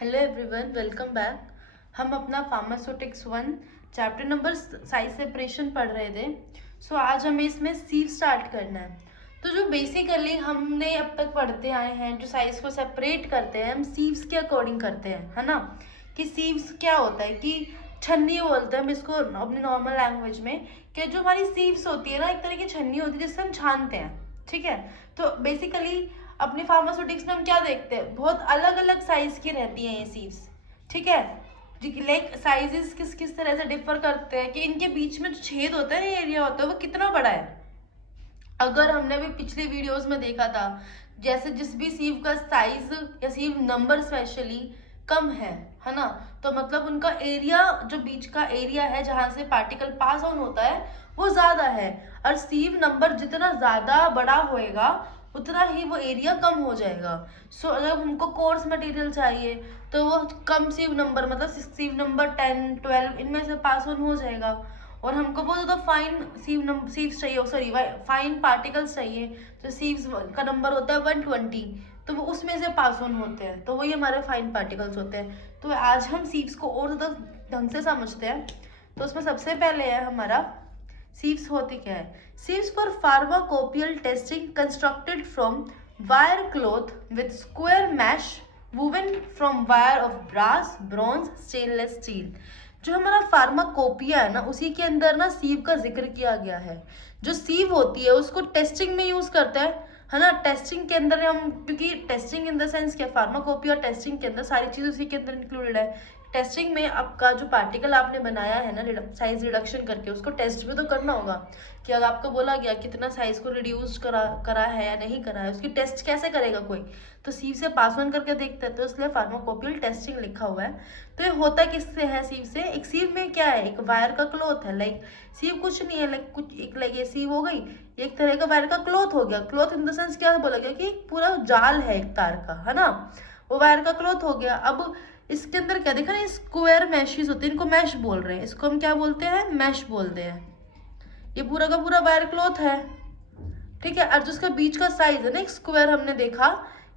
Hello everyone, welcome back. हम अपना pharmaceutics 1 chapter number size separation पढ़ रहे थे। आज हमें इसमें सीव स्टार्ट करना है। तो जो बेसिकली हमने अब तक पढ़ते आए हैं, जो साइज को सेपरेट करते हैं हम सीव्स के अकॉर्डिंग करते हैं, है ना। कि सीव्स क्या होता है कि छन्नी बोलते हैं हम इसको अपनी नॉर्मल लैंग्वेज में, कि जो हमारी सीव्स होती है ना, एक तरह की छन्नी होती है जिससे हम छानते हैं। ठीक है। तो बेसिकली अपनी फार्मास्यूटिक्स में हम क्या देखते हैं, बहुत अलग अलग साइज की रहती हैं ये सीव्स। ठीक है। लाइक साइजेस किस किस तरह से डिफर करते हैं कि इनके बीच में जो छेद होता है, एरिया होता है, वो कितना बड़ा है। अगर हमने भी पिछले वीडियोस में देखा था, जैसे जिस भी सीव का साइज या सीव नंबर स्पेशली कम है ना, तो मतलब उनका एरिया, जो बीच का एरिया है जहां से पार्टिकल पास ऑन होता है, वो ज्यादा है। और सीव नंबर जितना ज्यादा बड़ा होएगा उतना ही वो एरिया कम हो जाएगा। अगर हमको कोर्स मटेरियल चाहिए तो वो कम सीव नंबर, मतलब सीव नंबर 10, 12 इनमें से पास ऑन हो जाएगा। और हमको बहुत ज़्यादा फाइन सीव्स चाहिए, सॉरी फाइन पार्टिकल्स चाहिए, जो सीव्स का नंबर होता है 120, तो वो उसमें से पास ऑन होते हैं, तो वही हमारे फाइन पार्टिकल्स होते हैं। तो आज हम सीव्स को और ज़्यादा ढंग से समझते हैं। तो उसमें सबसे पहले है हमारा सीव्स होती क्या है। Sieves for pharmacopoeial testing constructed from wire cloth with square mesh woven from wire of brass, bronze, stainless steel. जो हमारा फार्माकोपिया है ना, उसी के अंदर ना सीव का जिक्र किया गया है। जो सीव होती है उसको टेस्टिंग में यूज करते हैं, है ना। टेस्टिंग के अंदर हम, क्योंकि टेस्टिंग इन द सेंस क्या, फार्माकोपिया और टेस्टिंग के अंदर सारी चीज उसी के अंदर इंक्लूडेड है। टेस्टिंग में आपका जो पार्टिकल आपने बनाया है ना, साइज रिडक्शन करके, उसको टेस्ट भी तो करना होगा कि अगर आपको बोला गया कितना साइज को रिड्यूस करा है या नहीं करा है, उसकी टेस्ट कैसे करेगा कोई, तो सीव से पास ऑन करके देखते हैं, तो इसलिए फार्माकोपियल टेस्टिंग लिखा हुआ है। तो ये होता किससे है, सीव से। एक सीव में क्या है, एक वायर का क्लॉथ है। लाइक सीव कुछ नहीं है, लाइक कुछ एक, लाइक ये सीव हो गई, एक तरह का वायर का क्लॉथ हो गया। क्लॉथ इन द सेंस क्या बोला गया कि पूरा जाल है एक तार का, है ना, वो वायर का क्लॉथ हो गया। अब इसके अंदर क्या देखा ना, स्क्वायर मैशेस होते हैं, इनको मैश बोल रहे हैं, इसको हम क्या बोलते हैं, मैश बोलते हैं। ये पूरा का पूरा वायर क्लॉथ है, ठीक है। और जिसका बीच का साइज है ना, एक स्क्वायर हमने देखा,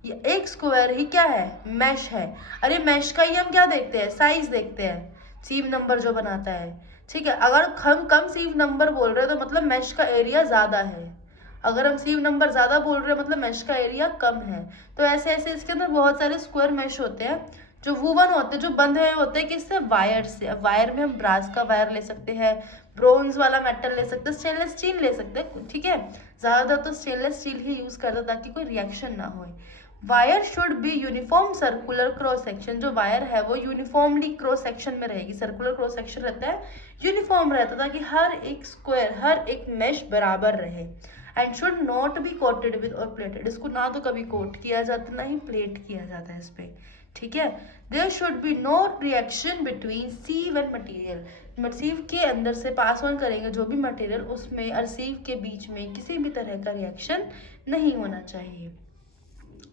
ये एक स्क्वायर ही क्या है, मैश है। अरे मैश का ही हम क्या देखते हैं, साइज देखते हैं, सीव नंबर जो बनाता है। ठीक है। अगर हम कम सीव नंबर बोल रहे हैं तो मतलब मैश का एरिया ज्यादा है। अगर हम सीव नंबर ज्यादा बोल रहे हैं मतलब मैश का एरिया कम है। तो ऐसे ऐसे इसके अंदर बहुत सारे स्क्वायर मैश होते हैं, जो वूवन होते हैं, जो बंधे हुए होते हैं किससे, वायर से। अब वायर में हम ब्रास का वायर ले सकते हैं, ब्रोंज वाला मेटल ले सकते हैं, स्टेनलेस स्टील ले सकते हैं। ठीक है। ज्यादातर तो स्टेनलेस स्टील ही यूज करते हैं ताकि कोई रिएक्शन ना हो। Wire should be uniform circular cross section. जो वायर है वो यूनिफॉर्मली क्रॉस सेक्शन में रहेगी, सर्कुलर क्रॉस सेक्शन रहता है, यूनिफॉर्म रहता है, ताकि हर एक स्क्वायर, हर एक मेश बराबर रहे। And should not be coated with और प्लेटेड। इसको ना तो कभी कोट किया जाता, ना ही प्लेट किया जाता है इस पे। ठीक है। There should be no reaction between sieve and material. Sieve के अंदर से पास ऑन करेंगे जो भी मटेरियल, उसमें और सीव के बीच में किसी भी तरह का रिएक्शन नहीं होना चाहिए।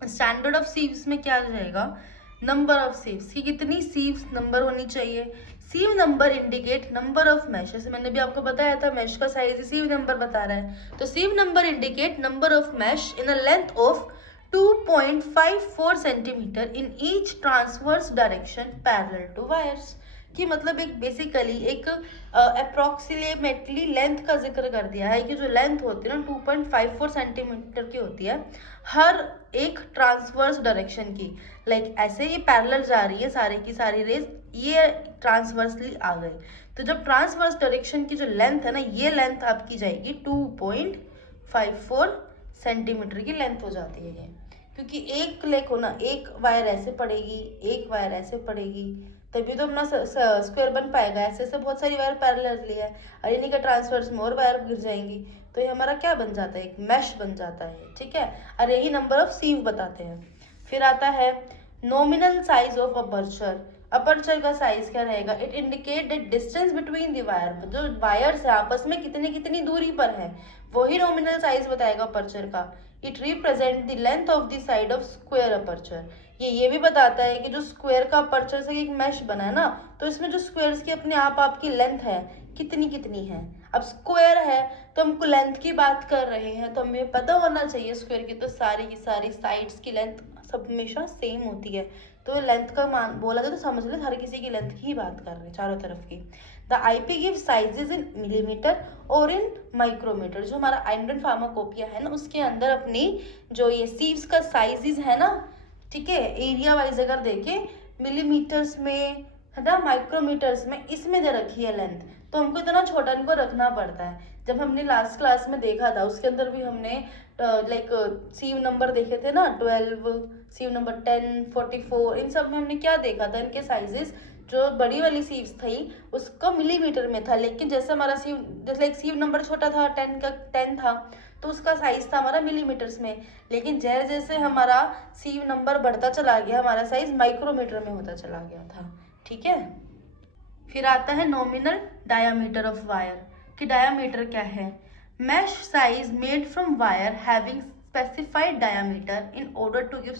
स्टैंडर्ड ऑफ सीव्स में क्या आ जाएगा, नंबर ऑफ सीव्स की कितनी सीव्स नंबर होनी चाहिए। Sieve number indicate number of mesh, जैसे मैंने भी आपको बताया था मैश का साइज सीव नंबर बता रहा है। तो sieve number indicate number of mesh in a length of 2.54 centimetre in each transverse direction parallel to wires. कि मतलब एक बेसिकली एक अप्रोक्सीमेटली लेंथ का जिक्र कर दिया है कि जो लेंथ होती है ना 2.54 सेंटीमीटर की होती है हर एक ट्रांसवर्स डायरेक्शन की। लाइक ऐसे ये पैरेलल जा रही है सारी की सारी रेस, ये ट्रांसवर्सली आ गई। तो जब ट्रांसवर्स डायरेक्शन की जो लेंथ है ना, ये लेंथ आपकी जाएगी 2.54 सेंटीमीटर की लेंथ हो जाती है ये। क्योंकि एक लेक हो ना, एक वायर ऐसे पड़ेगी, एक वायर ऐसे पड़ेगी, तभी तो अपना स्क्वायर बन पाएगा। ऐसे ऐसे बहुत सारी वायर पैरेलली है, और इन्हीं का ट्रांसवर्स में और वायर गिर जाएंगी, तो ये हमारा क्या बन जाता है, एक मैश बन जाता है। ठीक है। और यही नंबर ऑफ सीव बताते हैं। फिर आता है nominal size of aperture. Aperture का साइज क्या रहेगा, it indicate the distance between the wire. जो वायर्स है आपस में कितनी कितनी दूरी पर है, वही नॉमिनल साइज बताएगा अपर्चर का। It represent the length of the side of square aperture. ये भी बताता है कि जो स्क्वायर का अपर्चर से एक मैश बना है ना, तो इसमें जो स्क्वायर्स की अपने आप आपकी लेंथ है कितनी कितनी है। अब स्क्वायर है तो हमको लेंथ की बात कर रहे हैं, तो हमें पता होना चाहिए स्क्वायर की तो सारी साइड्स की लेंथ सब हमेशा सेम होती है। तो तो लेंथ का मान बोला जाए तो समझ लो हर किसी की लेंथ की ही बात कर रहे हैं, चारों तरफ की। The IP give sizes in millimetre और इन माइक्रोमीटर। जो हमारा इंडियन फार्माकोपिया है ना, उसके अंदर अपनी जो ये सीव्स का साइजेज है ना, ठीक है, एरिया वाइज अगर देखें मिलीमीटर्स में है ना, माइक्रोमीटर्स में, इसमें दे रखी है लेंथ। तो हमको इतना छोटा इनको रखना पड़ता है। जब हमने लास्ट क्लास में देखा था उसके अंदर भी हमने लाइक सीव नंबर देखे थे ना, 12, सीव नंबर 10, 44, इन सब में हमने क्या देखा था, इनके साइजेस। जो बड़ी वाली सीव्स थी उसका मिलीमीटर में था, लेकिन जैसे हमारा सीव, जैसे लाइक सीव नंबर छोटा था, 10 था, तो उसका साइज था हमारा मिलीमीटर्स में। लेकिन जैसे जैसे हमारा सीव नंबर बढ़ता चला गया, हमारा साइज माइक्रोमीटर में होता चला गया था, ठीक है। फिर आता है नॉमिनल डायामीटर ऑफ वायर, कि डायामीटर क्या है। Mesh size made from wire having specified diameter in order to give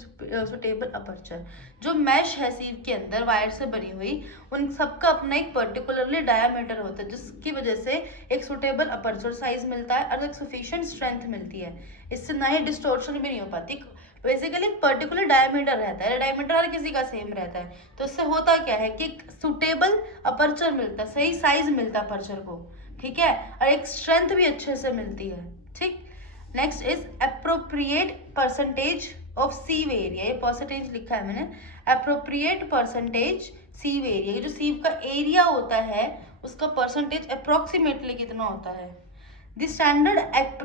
suitable aperture. जो मैश है सीव के अंदर वायर से बनी हुई, उन सबका अपना एक पर्टिकुलरली डायामीटर होता है, जिसकी वजह से एक सुटेबल अपर्चर साइज मिलता है और एक सफिशिएंट स्ट्रेंथ मिलती है। इससे ना ही डिस्टॉर्शन भी नहीं हो पाती। बेसिकली एक पर्टिकुलर डायमीटर रहता है, डायमीटर हर किसी का सेम रहता है, तो इससे होता क्या है कि एक सुटेबल अपर्चर मिलता है, सही साइज मिलता है अपर्चर को, ठीक है, और एक स्ट्रेंथ भी अच्छे से मिलती है, ठीक। Next is appropriate percentage of sieve area. ये परसेंटेज लिखा है मैंने, अप्रोप्रिएट परसेंटेज सीव एरिया। ये जो सीव का एरिया होता है उसका परसेंटेज अप्रोक्सीमेटली कितना होता है। The standard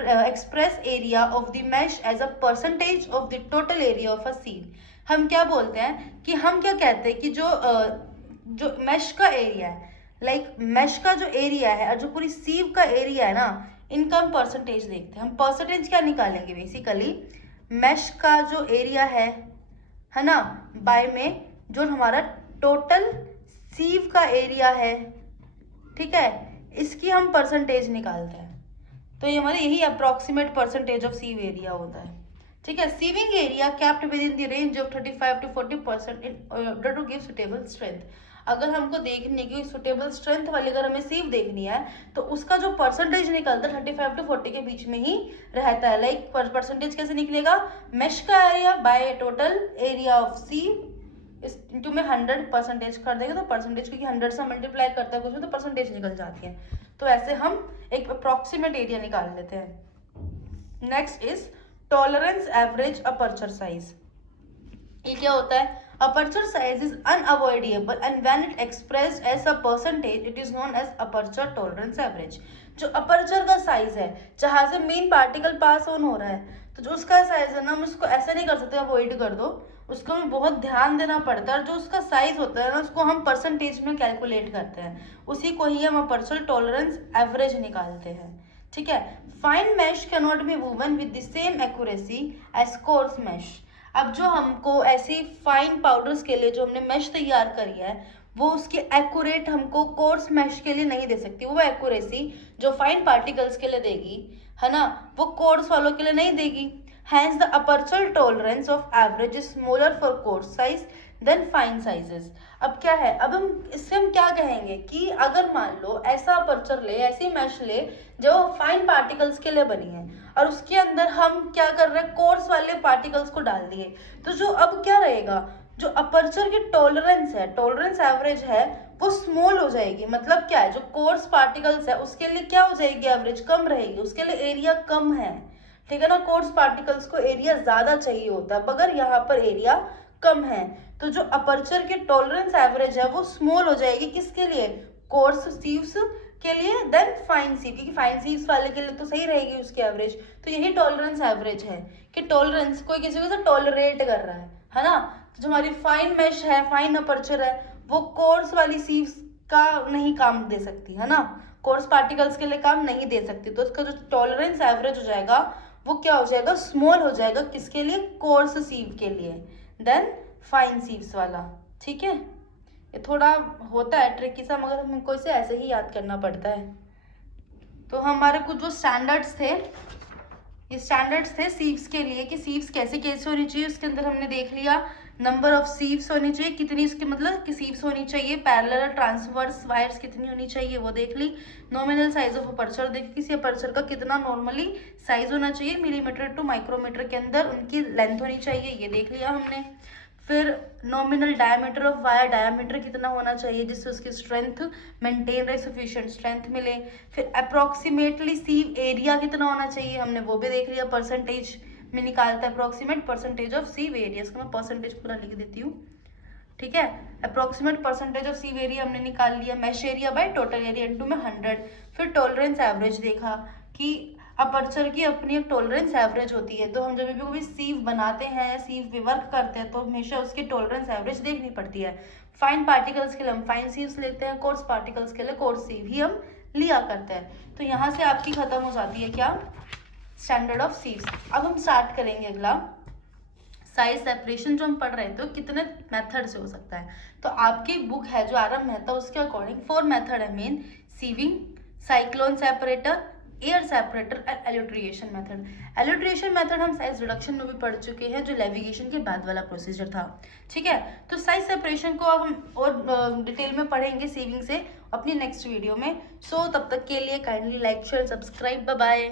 express area of the mesh as a percentage of the total area of a sieve। हम क्या बोलते हैं कि हम क्या कहते हैं कि जो mesh का एरिया है, लाइक mesh का जो एरिया है और जो पूरी सीव का एरिया है ना, इनका हम परसेंटेज देखते हैं। हम परसेंटेज क्या निकालेंगे, बेसिकली mesh का जो एरिया है ना, बाय में जो हमारा टोटल सीव का एरिया है, ठीक है, इसकी हम परसेंटेज निकालते हैं। तो ये हमारे यही approximate percentage of sieve area होता है, ठीक है। Sieving area kept within the range of 35 to 40% in order to give suitable strength. अगर हमको देखनी है कि सुटेबल स्ट्रेंथ वाली अगर हमें सीव देखनी है तो उसका जो परसेंटेज निकलता है 35 to 40 के बीच में ही रहता है। लाइक परसेंटेज कैसे निकलेगा, मेश का area by total area of sieve इस इंटू में 100% कर देंगे, तो परसेंटेज क्योंकि 100 से मल्टीप्लाई करता है कुछ में तो परसेंटेज निकल जाती है। तो ऐसे हम एक अप्रॉक्सीमेट एरिया निकाल लेते हैं। Next is tolerance average aperture size. ये क्या होता है, aperture size is unavoidable and when it expressed as a percentage it is known as aperture tolerance average. जो अपर्चर का साइज है जहां से मेन पार्टिकल पास ऑन हो रहा है, तो जो उसका साइज है ना, हम उसको ऐसे नहीं कर सकते अवॉइड कर दो, उसको हमें बहुत ध्यान देना पड़ता है। और जो उसका साइज होता है ना, उसको हम परसेंटेज में कैलकुलेट करते हैं, उसी को ही हम अपर्चर टॉलरेंस एवरेज निकालते हैं, ठीक है। Fine mesh can not be woven with the same accuracy as coarse mesh. अब जो हमको ऐसी फाइन पाउडर्स के लिए जो हमने मैश तैयार करी है, वो उसकी एक्यूरेट हमको कोर्स मैश के लिए नहीं दे सकती। वो एक्यूरेसी जो फाइन पार्टिकल्स के लिए देगी, है ना, वो कोर्स वालों के लिए नहीं देगी। Hence the aperture tolerance of average is smaller for coarse size than fine sizes। अब क्या है, अब हम इससे हम क्या कहेंगे कि अगर मान लो ऐसा अपर्चर ले, ऐसी मैश ले जो फाइन पार्टिकल्स के लिए बनी है और उसके अंदर हम क्या कर रहे हैं, कोर्स वाले पार्टिकल्स को डाल दिए, तो जो अब क्या रहेगा, जो अपर्चर की टॉलरेंस है, टॉलरेंस एवरेज है, वो स्मॉल हो जाएगी। मतलब क्या है, जो कोर्स पार्टिकल्स है उसके लिए क्या हो जाएगी, एवरेज कम रहेगी, उसके लिए एरिया कम है, ठीक है ना। कोर्स पार्टिकल्स को एरिया ज्यादा चाहिए होता है, मगर यहाँ पर एरिया कम है, तो जो अपर्चर की टॉलरेंस एवरेज है वो स्मॉल हो जाएगी। किसके लिए, कोर्स सीव्स के लिए, देन फाइन सीव, क्योंकि फाइन सीव्स वाले के लिए तो सही रहेगी उसकी एवरेज। तो यही टॉलरेंस एवरेज है कि टॉलरेंस कोई किसी को टॉलरेट कर रहा है ना। तो जो हमारी फाइन मैश है, फाइन अपर्चर है, वो कोर्स वाली सीव्स का नहीं काम दे सकती, है ना, कोर्स पार्टिकल्स के लिए काम नहीं दे सकती। तो उसका जो टॉलरेंस एवरेज हो जाएगा वो क्या हो जाएगा, स्मॉल हो जाएगा, किसके लिए, कोर्स सीव के लिए, देन फाइन सीव्स वाला, ठीक है। ये थोड़ा होता है ट्रिकी सा, मगर हमको इसे ऐसे ही याद करना पड़ता है। तो हमारे कुछ जो स्टैंडर्ड्स थे, ये स्टैंडर्ड्स थे सीव्स के लिए कि सीव्स कैसे कैसे होनी चाहिए। उसके अंदर हमने देख लिया नंबर ऑफ सीव्स होनी चाहिए, कितनी उसके मतलब कि सीव्स होनी चाहिए, पैरेलल ट्रांसवर्स वायर्स कितनी होनी चाहिए वो देख ली। नॉमिनल साइज ऑफ अपर्चर देख, किसी अपर्चर का कितना नॉर्मली साइज होना चाहिए, मिलीमीटर टू माइक्रोमीटर के अंदर उनकी लेंथ होनी चाहिए, ये देख लिया हमने। फिर nominal diameter of wire, diameter कितना होना चाहिए जिससे उसकी स्ट्रेंथ मेंटेन रहे, सफिशिएंट स्ट्रेंथ मिले। फिर अप्रोक्सीमेटली सीव एरिया कितना होना चाहिए, हमने वो भी देख लिया, परसेंटेज में निकालता है approximate percentage of sieve area, इसका मैं परसेंटेज पूरा लिख देती हूँ, ठीक है। Approximate percentage of sieve area हमने निकाल लिया, mesh area by total area into में 100। फिर टॉलरेंस एवरेज देखा कि अपर्चर की अपनी एक टॉलरेंस एवरेज होती है, तो हम जब भी कोई सीव बनाते हैं या सीव पे वर्क करते हैं तो हमेशा उसकी टॉलरेंस एवरेज देखनी पड़ती है। फाइन पार्टिकल्स के लिए हम फाइन सीव्स लेते हैं, कोर्स पार्टिकल्स के लिए कोर्स सीव ही हम लिया करते हैं। तो यहाँ से आपकी खत्म हो जाती है क्या, स्टैंडर्ड ऑफ सीव्स। अब हम स्टार्ट करेंगे अगला साइज सेपरेशन जो हम पढ़ रहे थे तो कितने मेथड से हो सकता है। तो आपकी बुक है जो आरंभ मेहता, उसके अकॉर्डिंग 4 मेथड है main, sieving, cyclone separator, air separator and elutriation method. Elutriation method हम साइज रिडक्शन में भी पढ़ चुके हैं, जो लेविगेशन के बाद वाला प्रोसीजर था, ठीक है। तो साइज सेपरेशन को हम और डिटेल में पढ़ेंगे सीविंग से अपनी नेक्स्ट वीडियो में। सो तब तक के लिए kindly like share subscribe, bye bye.